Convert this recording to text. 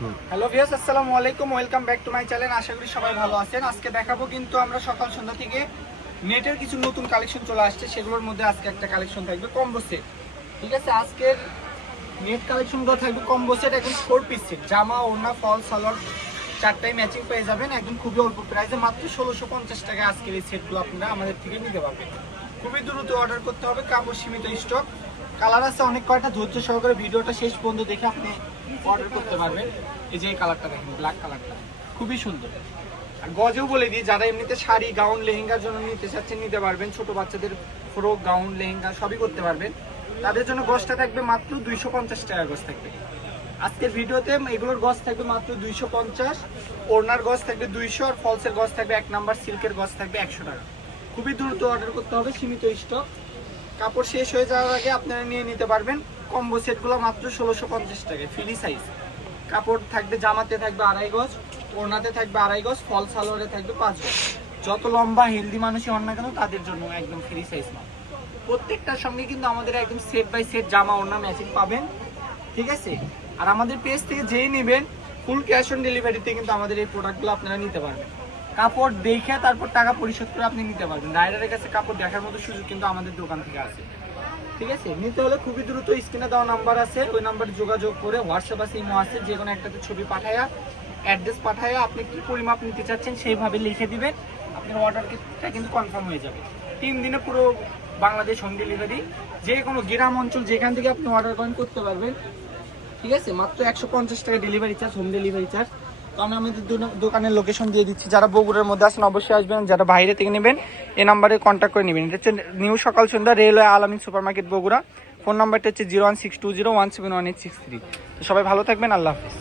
Hello viewers, আসসালামু আলাইকুম, welcome back to my channel. আশা করি সবাই ভালো আছেন। আজকে দেখাবো কিন্তু আমরা সকাল সন্ধ্যা থেকে নেটের কিছু নতুন কালেকশন চলে আসছে, সেগুলোর মধ্যে আজকে একটা কালেকশন থাকবে কম্বো সেট। ঠিক আছে, আজকের নেট কালেকশনগুলো থাকবে কম্বো সেট, একদম 4 পিস সেট, জামা ওড়না ফল সালোয়ার চারটাই ম্যাচিং পেয়ে যাবেন একদম খুবই অল্প প্রাইসে, মাত্র 1650 টাকায় আজকের এই সেটগুলো আপনারা আমাদের থেকে নিতে পারবেন। খুবই দ্রুত অর্ডার করতে হবে, কাপড় সীমিত স্টক, কালার আছে অনেক কয়টা, ধৈর্য সহকারে ভিডিওটা শেষ পর্যন্ত দেখে আপনি অর্ডার করতে পারবেন। এই যে এই কালারটা দেখেন, ব্ল্যাক কালারটা খুবই সুন্দর। আর গজেও বলে দিই, যারা এমনিতে শাড়ি গাউন লেহেঙ্গার জন্য নিতে চাচ্ছেন নিতে পারবেন, ছোট বাচ্চাদের ফ্রক গাউন লেহেঙ্গা সবই করতে পারবেন। তাদের জন্য গজটা থাকবে মাত্র 250 টাকা গজ থাকবে আজকের ভিডিওতে। এগুলোর গজ থাকবে মাত্র 250, ওড়নার গজ থাকবে 200, আর ফলসের গজ থাকবে 1 নাম্বার, সিল্কের গজ থাকবে 100 টাকা। খুবই দ্রুত অর্ডার করতে হবে, সীমিত স্টক, কাপড় শেষ হয়ে যাওয়ার আগে আপনারা নিয়ে নিতে পারবেন। কম্বো সেটগুলো মাত্র 1650 টাকায়, ফ্রি সাইজ। কাপড় থাকবে, জামাতে থাকবে 2.5 গজ, ওড়নাতে থাকবে 2.5 গজ, ফল সালোয়ারে থাকবে 5 গজ। যত লম্বা হেলদি মানুষই হন না কেন তাদের জন্য একদম ফ্রি সাইজ মাল। প্রত্যেকটার সঙ্গে কিন্তু আমাদের একদম সেট বাই সেট জামা ওড়না ম্যাচিং পাবেন। ঠিক আছে, আর আমাদের পেজ থেকে যেই নেবেন ফুল ক্যাশ অন ডেলিভারিতে কিন্তু আমাদের এই প্রোডাক্টগুলো আপনারা নিতে পারবেন। কাপড় দেখে তারপর টাকা পরিশোধ করে আপনি নিতে পারবেন। রাইডারের কাছে কাপড় দেখার মতো সুযোগ কিন্তু আমাদের দোকান থেকে আছে। ঠিক আছে, নিতে হলে খুবই দ্রুত স্ক্রিনে দেওয়া নাম্বার আছে, ওই নাম্বারে যোগাযোগ করে, হোয়াটসঅ্যাপ আছে, ইমো আছে, যে কোনো একটাতে ছবি পাঠায়া অ্যাড্রেস পাঠায়া আপনি কি পরিমাপ নিতে চাচ্ছেন সেইভাবে লিখে দিবেন, আপনার অর্ডারটা কিন্তু কনফার্ম হয়ে যাবে। 3 দিনে পুরো বাংলাদেশ হোম ডেলিভারি, যে কোনো গ্রাম অঞ্চল যেখান থেকে আপনি অর্ডার করেন করতে পারবেন। ঠিক আছে, মাত্র 150 টাকা delivery charge, home delivery charge. তো আমি আমাদের দোকানের লোকেশন দিয়ে দিচ্ছি, যারা বগুড়ার মধ্যে আসেন অবশ্যই আসবেন, যারা বাইরে থেকে নেবেন এই নাম্বারে কন্ট্যাক্ট করে নেবেন। এটা হচ্ছে নিউ সকাল সন্ধ্যা, রেলওয়ে আলামিন সুপার মার্কেট বগুড়া। ফোন নাম্বারটা হচ্ছে 01620171863। তো সবাই ভালো থাকবেন, আল্লাহ হাফিজ।